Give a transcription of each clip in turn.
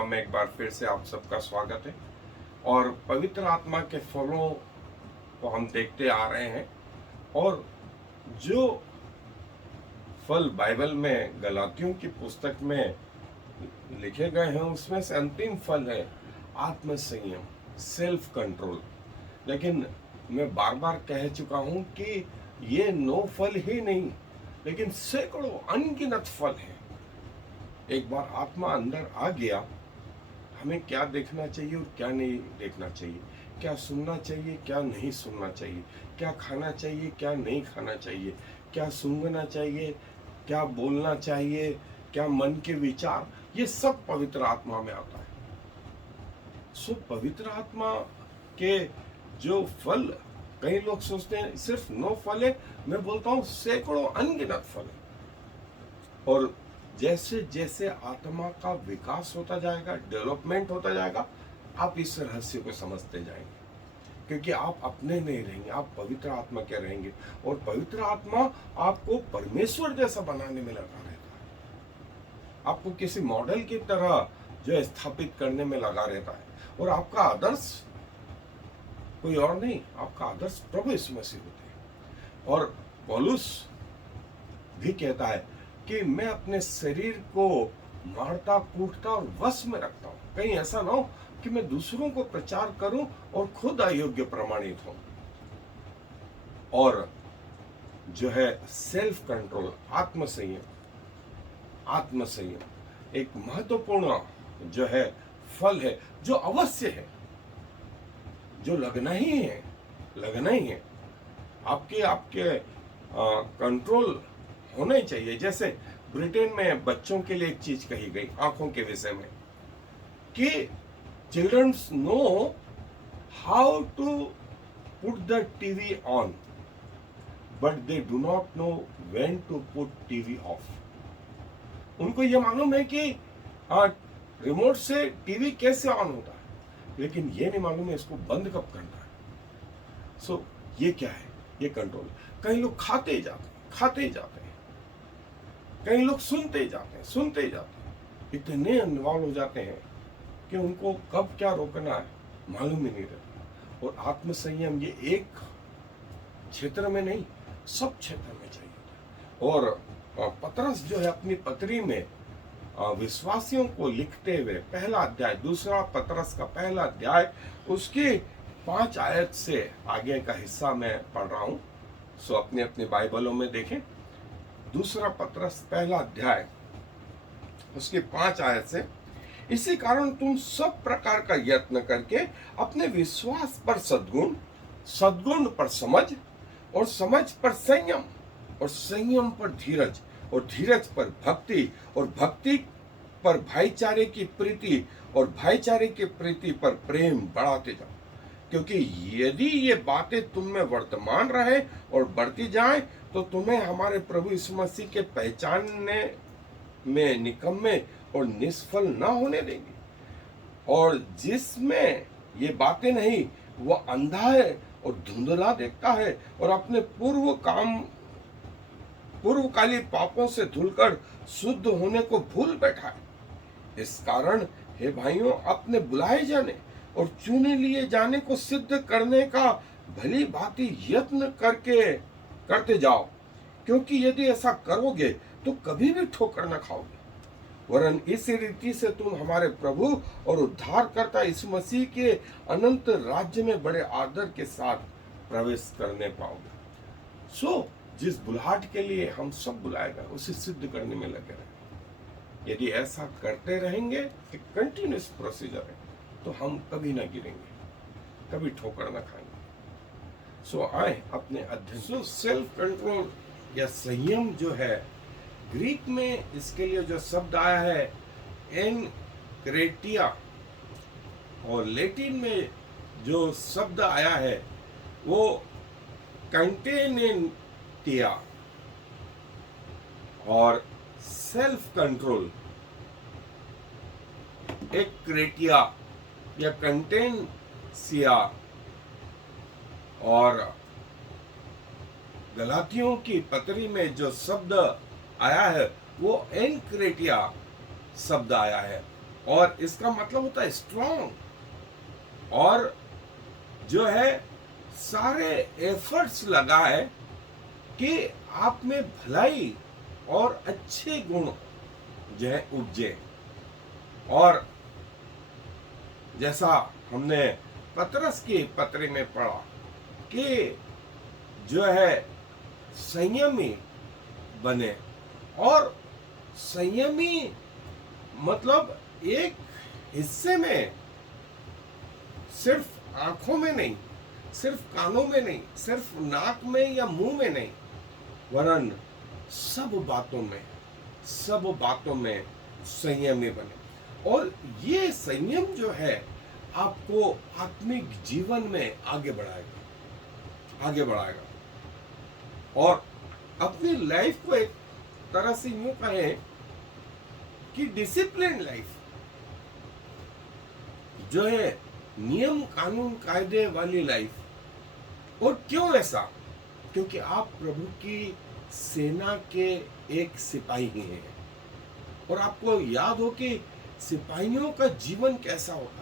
Programme में एक बार फिर से आप सबका स्वागत है। और पवित्र आत्मा के फलों को हम देखते आ रहे हैं। और जो फल बाइबल में गलातियों की पुस्तक में लिखे गए हैं उसमें से अंतिम फल है आत्म संयम, सेल्फ कंट्रोल। लेकिन मैं बार बार कह चुका हूं कि ये 9 फल ही नहीं, लेकिन सैकड़ों अनगिनत फल हैं। एक बार आत्मा अंदर आ गया, हमें क्या देखना चाहिए और क्या नहीं देखना चाहिए, क्या सुनना चाहिए क्या नहीं सुनना चाहिए, क्या खाना चाहिए क्या नहीं खाना चाहिए, क्या सूंघना चाहिए क्या बोलना चाहिए, क्या मन के विचार, ये सब पवित्र आत्मा में आता है। सो पवित्र आत्मा के जो फल, कई लोग सोचते हैं सिर्फ 9 फल है, मैं बोलता हूं सैकड़ों अनगिनत फल है। और जैसे जैसे आत्मा का विकास होता जाएगा, डेवलपमेंट होता जाएगा, आप इस रहस्य को समझते जाएंगे। क्योंकि आप अपने नहीं रहेंगे, आप पवित्र आत्मा के रहेंगे। और पवित्र आत्मा आपको परमेश्वर जैसा बनाने में लगा रहता है, आपको किसी मॉडल की तरह जो है स्थापित करने में लगा रहता है। और आपका आदर्श कोई और नहीं, आपका आदर्श प्रभु यीशु मसीह होते हैं। और पौलुस भी कहता है कि मैं अपने शरीर को मारता कूटता और वश में रखता हूं, कहीं ऐसा ना हो कि मैं दूसरों को प्रचार करूं और खुद अयोग्य प्रमाणित हूं। और जो है सेल्फ कंट्रोल, आत्मसंयम एक महत्वपूर्ण जो है फल है, जो अवश्य है, जो लगना ही है। आपके कंट्रोल होना ही चाहिए। जैसे ब्रिटेन में बच्चों के लिए एक चीज कही गई आंखों के विषय में कि childrens know how to put the TV on but they do not know when to put TV off. उनको ये मालूम है कि रिमोट से टीवी कैसे ऑन होता है, लेकिन ये नहीं मालूम है इसको बंद कब करना है। सो ये क्या है? ये कंट्रोल। कई लोग खाते जाते हैं, कई लोग सुनते जाते हैं, इतने इन्वॉल्व हो जाते हैं कि उनको कब क्या रोकना है मालूम ही नहीं रहता। और आत्मसंयम ये एक क्षेत्र में नहीं, सब क्षेत्र में चाहिए। और पतरस जो है अपनी पत्री में विश्वासियों को लिखते हुए पहला अध्याय, दूसरा पतरस का पहला अध्याय, उसके 5 आयत से आगे का हिस्सा मैं पढ़ रहा हूं। सो अपने अपने बाइबलों में देखें, दूसरा पतरस पहला अध्याय उसके 5 आयत से, इसी कारण तुम सब प्रकार का यत्न करके अपने विश्वास पर सद्गुण, सद्गुण पर समझ, और समझ पर संयम, और संयम पर धीरज, और धीरज पर भक्ति, और भक्ति पर भाईचारे की प्रीति, और भाईचारे की प्रीति पर प्रेम बढ़ाते जाओ। क्योंकि यदि ये बातें तुम में वर्तमान रहे और बढ़ती जाएं, तो तुम्हें हमारे प्रभु यीशु मसीह के पहचानने में निकम्मे और निष्फल न होने देंगे। और जिसमें ये बातें नहीं, वह अंधा है और धुंधला देखता है, और अपने पूर्वकाली पापों से धुलकर शुद्ध होने को भूल बैठा है। इस कारण हे भाइयों, अपने बुलाए जाने और चुने लिए जाने को सिद्ध करने का भली भांति यत्न करते जाओ, क्योंकि यदि ऐसा करोगे तो कभी भी ठोकर न खाओगे। वरन इस रीति से तुम हमारे प्रभु और उद्धारकर्ता यीशु मसीह के अनंत राज्य में बड़े आदर के साथ प्रवेश करने पाओगे। सो जिस बुलाहट के लिए हम सब बुलाए गए, उसे सिद्ध करने में लगे रहे। यदि ऐसा करते रहेंगे, एक कंटिन्यूस प्रोसीजर है, तो हम कभी ना गिरेंगे, कभी ठोकर ना खाएंगे। सो आए अपने अध्ययन। सो सेल्फ कंट्रोल या संयम जो है, ग्रीक में इसके लिए जो शब्द आया है एनक्रेटिया, और लैटिन में जो शब्द आया है वो कंटेनेंटिया, और सेल्फ कंट्रोल एक्रेटिया या कंटेंसिया। और गलातियों की पत्री में जो शब्द आया है वो एनक्रेटिया शब्द आया है। और इसका मतलब होता है स्ट्रॉन्ग, और जो है सारे एफर्ट्स लगाए कि आप में भलाई और अच्छे गुण जो है उपजे। और जैसा हमने पतरस की पत्री में पढ़ा कि जो है संयमी बने, और संयमी मतलब एक हिस्से में, सिर्फ आंखों में नहीं, सिर्फ कानों में नहीं, सिर्फ नाक में या मुंह में नहीं, वरन सब बातों में संयमी बने। और ये संयम जो है आपको आत्मिक जीवन में आगे बढ़ाएगा। और अपनी लाइफ को एक तरह से यूं कहें कि डिसिप्लिन लाइफ जो है, नियम कानून कायदे वाली लाइफ। और क्यों ऐसा? क्योंकि आप प्रभु की सेना के एक सिपाही हैं। और आपको याद हो कि सिपाहियों का जीवन कैसा होता है।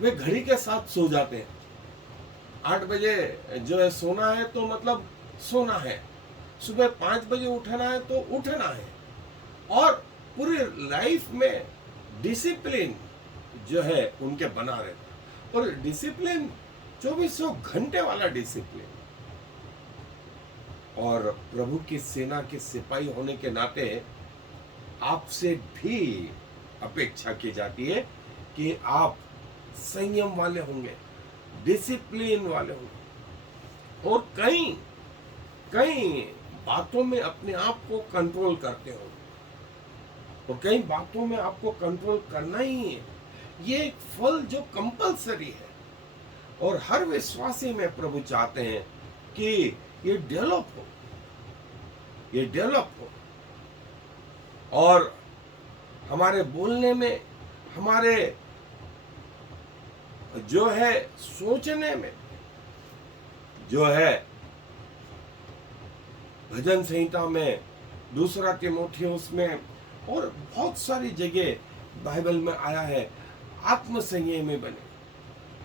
वे घड़ी के साथ सो जाते हैं। 8 बजे जो है सोना है तो मतलब सोना है, सुबह 5 बजे उठना है तो उठना है। और पूरी लाइफ में डिसिप्लिन जो है उनके बना रहता है। और डिसिप्लिन 2400 घंटे वाला डिसिप्लिन। और प्रभु की सेना के सिपाही होने के नाते आपसे भी अपेक्षा की जाती है कि आप संयम वाले होंगे, डिसिप्लिन वाले होंगे, और कई बातों में अपने आप को कंट्रोल करते हो। और कई बातों में आपको कंट्रोल करना ही है। ये एक फल जो कंपलसरी है, और हर विश्वासी में प्रभु चाहते हैं कि ये डेवलप हो। और हमारे बोलने में, हमारे जो है सोचने में, जो है भजन संहिता में, दूसरा तीमुथियुस में, और बहुत सारी जगह बाइबल में आया है आत्म संयमी बने।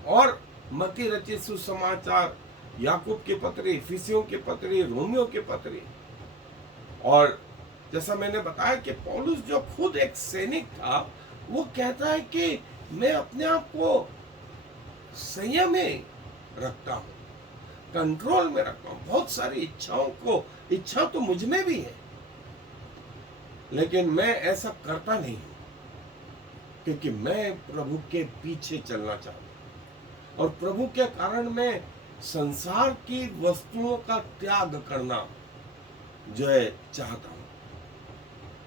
और मत्ती रचित सुसमाचार, याकूब की पत्री, इफिसियों की पत्री, रोमियो की पत्री। और जैसा मैंने बताया कि पौलुस जो खुद एक सैनिक था, वो कहता है कि मैं अपने आप को संयम में रखता हूं, कंट्रोल में रखता हूं। बहुत सारी इच्छा तो मुझ में भी है, लेकिन मैं ऐसा करता नहीं हूं, क्योंकि मैं प्रभु के पीछे चलना चाहता हूं। और प्रभु के कारण मैं संसार की वस्तुओं का त्याग करना जो है चाहता हूं,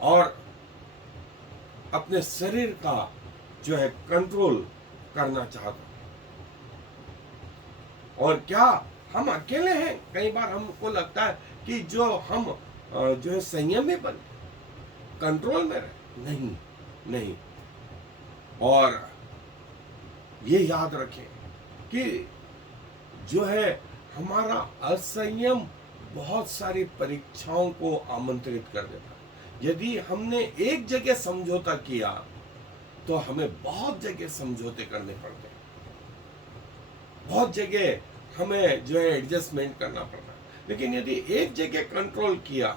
और अपने शरीर का जो है कंट्रोल करना चाहता हूं। और क्या हम अकेले हैं? कई बार हमको लगता है कि जो हम जो है संयमी बने, कंट्रोल में रहे। नहीं। और ये याद रखें कि जो है हमारा असंयम बहुत सारी परीक्षाओं को आमंत्रित कर देता है। यदि हमने एक जगह समझौता किया तो हमें बहुत जगह समझौते करने पड़ते हैं, बहुत जगह हमें जो है एडजस्टमेंट करना पड़ता है। लेकिन यदि एक जगह कंट्रोल किया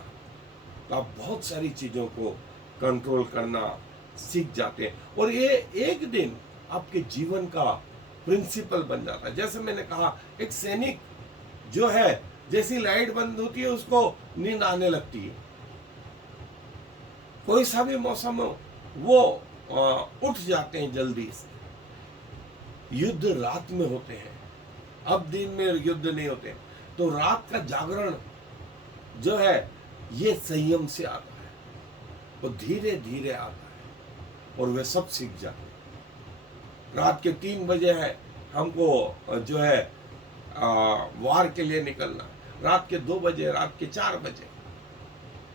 तो आप बहुत सारी चीजों को कंट्रोल करना सीख जाते हैं, और ये एक दिन आपके जीवन का प्रिंसिपल बन जाता है। जैसे मैंने कहा, एक सैनिक जो है जैसी लाइट बंद होती है उसको नींद आने लगती है। कोई सा भी मौसम हो वो उठ जाते हैं जल्दी से। युद्ध रात में होते हैं, अब दिन में युद्ध नहीं होते। तो रात का जागरण जो है ये संयम से आता है, वो धीरे धीरे आता है, और वे सब सीख जाते हैं। रात के 3 बजे है हमको जो है वार के लिए निकलना, रात के 2 बजे, रात के 4 बजे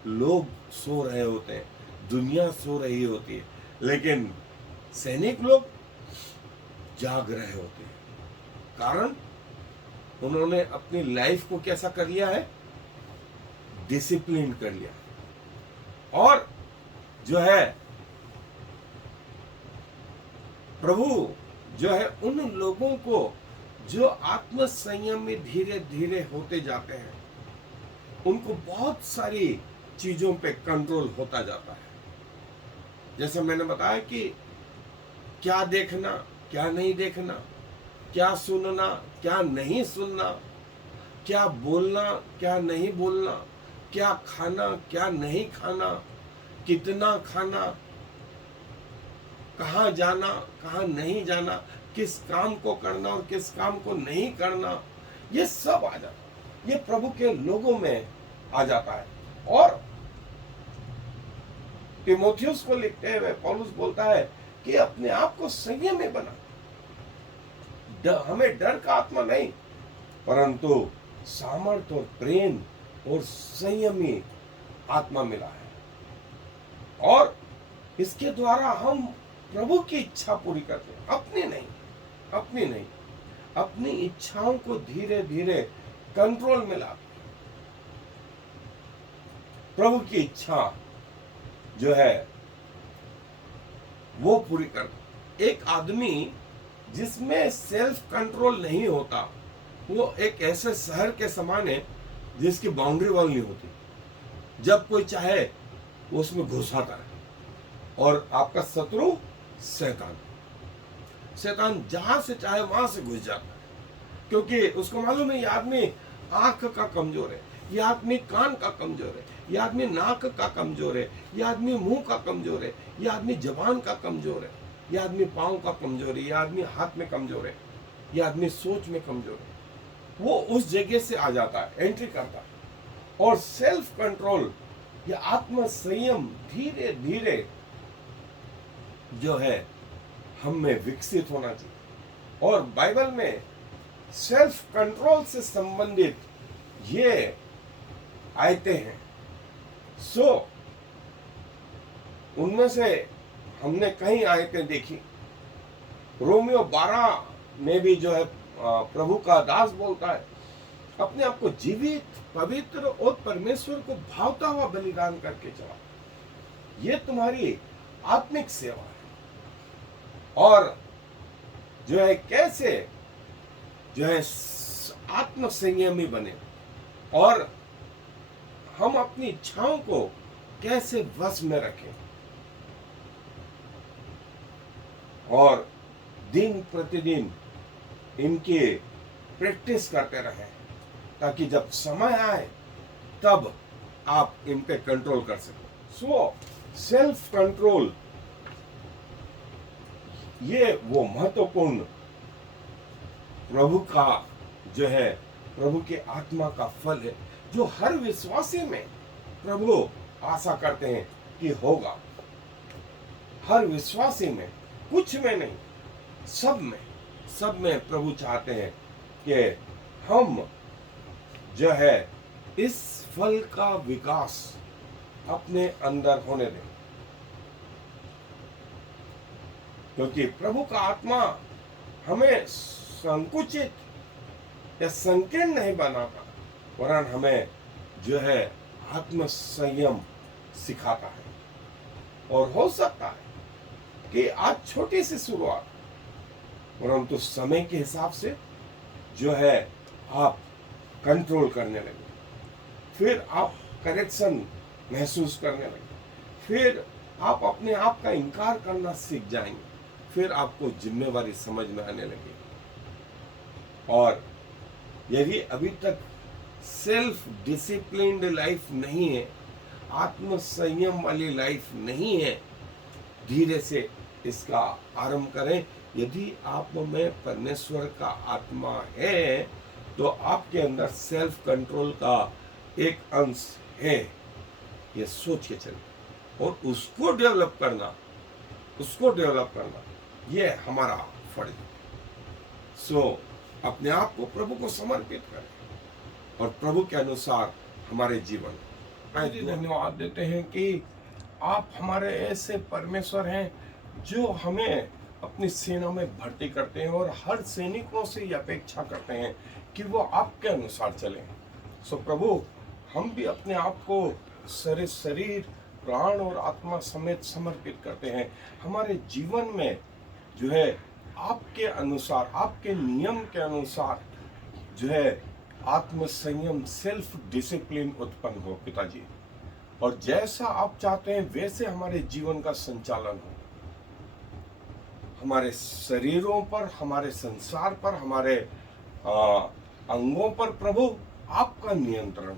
लोग सो रहे होते हैं, दुनिया सो रही होती है, लेकिन सैनिक लोग जाग रहे होते हैं। कारण उन्होंने अपनी लाइफ को कैसा कर लिया है? डिसिप्लिन कर लिया। और जो है प्रभु जो है उन लोगों को जो आत्म संयम में धीरे धीरे होते जाते हैं, उनको बहुत सारी चीजों पे कंट्रोल होता जाता है। जैसे मैंने बताया कि क्या देखना, क्या नहीं देखना, क्या सुनना, क्या नहीं सुनना, क्या बोलना, क्या नहीं बोलना, क्या खाना, क्या नहीं खाना, कितना खाना, कहाँ जाना, कहाँ नहीं जाना, किस काम को करना और किस काम को नहीं करना, ये सब आ जाता है। ये प्रभु के लोगों में आ जाता है। और तीमुथियुस को लिखते हुए पौलुस बोलता है कि अपने आप को संयम में बना। हमें डर का आत्मा नहीं, परंतु सामर्थ और प्रेम और संयमी आत्मा मिला है। और इसके द्वारा हम प्रभु की इच्छा पूरी करते हैं, अपनी नहीं, अपनी इच्छाओं को धीरे धीरे कंट्रोल में लाते हैं। प्रभु की इच्छा जो है वो पूरी कर। एक आदमी जिसमें सेल्फ कंट्रोल नहीं होता, वो एक ऐसे शहर के समान है जिसकी बाउंड्री वॉल नहीं होती। जब कोई चाहे वो उसमें घुसाता है। और आपका शत्रु शैतान जहां से चाहे वहां से घुस जाता है, क्योंकि उसको मालूम है ये आदमी आंख का कमजोर है, ये आदमी कान का कमजोर है, ये आदमी नाक का कमजोर है, ये आदमी मुंह का कमजोर है, ये आदमी जबान का कमजोर है, ये आदमी पांव का कमजोर है, ये आदमी हाथ में कमजोर है, ये आदमी सोच में कमजोर है। वो उस जगह से आ जाता है, एंट्री करता है। और सेल्फ कंट्रोल या आत्म संयम धीरे धीरे जो है हम में विकसित होना चाहिए। और बाइबल में सेल्फ कंट्रोल से संबंधित ये आयतें हैं। उनमें से हमने कई आयतें देखी। रोमियो 12 में भी जो है प्रभु का दास बोलता है, अपने आप को जीवित, पवित्र और परमेश्वर को भावता हुआ बलिदान करके चला। ये तुम्हारी आत्मिक सेवा है। और जो है कैसे जो है आत्म संयमी बने और हम अपनी इच्छाओं को कैसे वश में रखें और दिन प्रतिदिन इनकी प्रैक्टिस करते रहें, ताकि जब समय आए तब आप इन पे कंट्रोल कर सकें। सेल्फ कंट्रोल ये वो महत्वपूर्ण प्रभु का जो है प्रभु के आत्मा का फल है, जो हर विश्वासी में प्रभु आशा करते हैं कि होगा। हर विश्वासी में, कुछ में नहीं, सब में प्रभु चाहते हैं कि हम जो है इस फल का विकास अपने अंदर होने दें, क्योंकि प्रभु का आत्मा हमें संकुचित या संकीर्ण नहीं बनाता, वरन हमें जो है आत्म संयम सिखाता है। और हो सकता है कि आज छोटी सी शुरुआत, परंतु समय के हिसाब से जो है आप कंट्रोल करने लगे, फिर आप करेक्शन महसूस करने लगे, फिर आप अपने आप का इनकार करना सीख जाएंगे, फिर आपको जिम्मेवारी समझ में आने लगेगी। और यदि अभी तक सेल्फ डिसिप्लिन्ड लाइफ नहीं है, आत्म संयम वाली लाइफ नहीं है, धीरे से इसका आरंभ करें। यदि आप में परमेश्वर का आत्मा है तो आपके अंदर सेल्फ कंट्रोल का एक अंश है, ये सोच के चले। और उसको डेवलप करना ये हमारा फर्ज है। अपने आप को प्रभु को समर्पित करें और प्रभु के अनुसार हमारे जीवन धन्यवाद देते हैं कि आप हमारे ऐसे परमेश्वर हैं जो हमें अपनी सेना में भर्ती करते हैं और हर सैनिकों से ये अपेक्षा करते हैं कि वो आपके अनुसार चलें। प्रभु, हम भी अपने आप को शरीर, प्राण और आत्मा समेत समर्पित करते हैं। हमारे जीवन में जो है आपके अनुसार, आपके नियम के अनुसार जो है आत्मसंयम, सेल्फ डिसिप्लिन उत्पन्न हो पिताजी, और जैसा आप चाहते हैं वैसे हमारे जीवन का संचालन हो, हमारे शरीरों पर, हमारे संसार पर, हमारे अंगों पर प्रभु आपका नियंत्रण हो।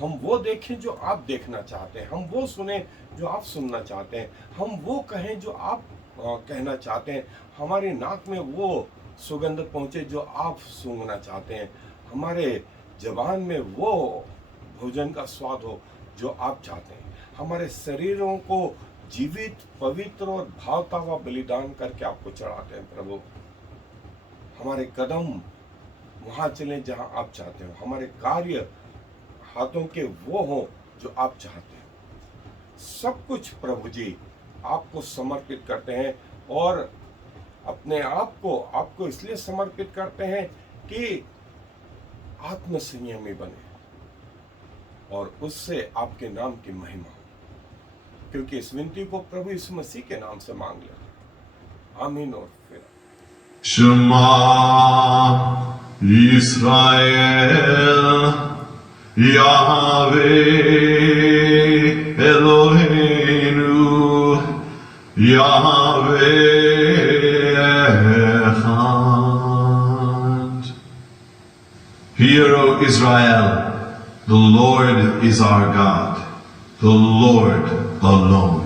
हम वो देखें जो आप देखना चाहते हैं, हम वो सुने जो आप सुनना चाहते हैं, हम वो कहें जो आप कहना चाहते हैं, हमारी नाक में वो सुगंध पहुंचे जो आप सूंघना चाहते हैं, हमारे जबान में वो भोजन का स्वाद हो जो आप चाहते हैं, हमारे शरीरों को जीवित, पवित्र और भावता हुआ बलिदान करके आपको चढ़ाते हैं प्रभु। हमारे कदम वहां चले जहां आप चाहते हो, हमारे कार्य हाथों के वो हों जो आप चाहते हैं। सब कुछ प्रभु जी आपको समर्पित करते हैं, और अपने आप को आपको इसलिए समर्पित करते हैं कि आत्मसंयमी बने और उससे आपके नाम की महिमा हो, क्योंकि इस विनती को प्रभु यीशु मसीह के नाम से मांग लेते। आमीन। और फिर Shema Yisrael Yahweh Eloheinu Yahweh Echad. Hear, O Israel, the Lord is our God, the Lord alone.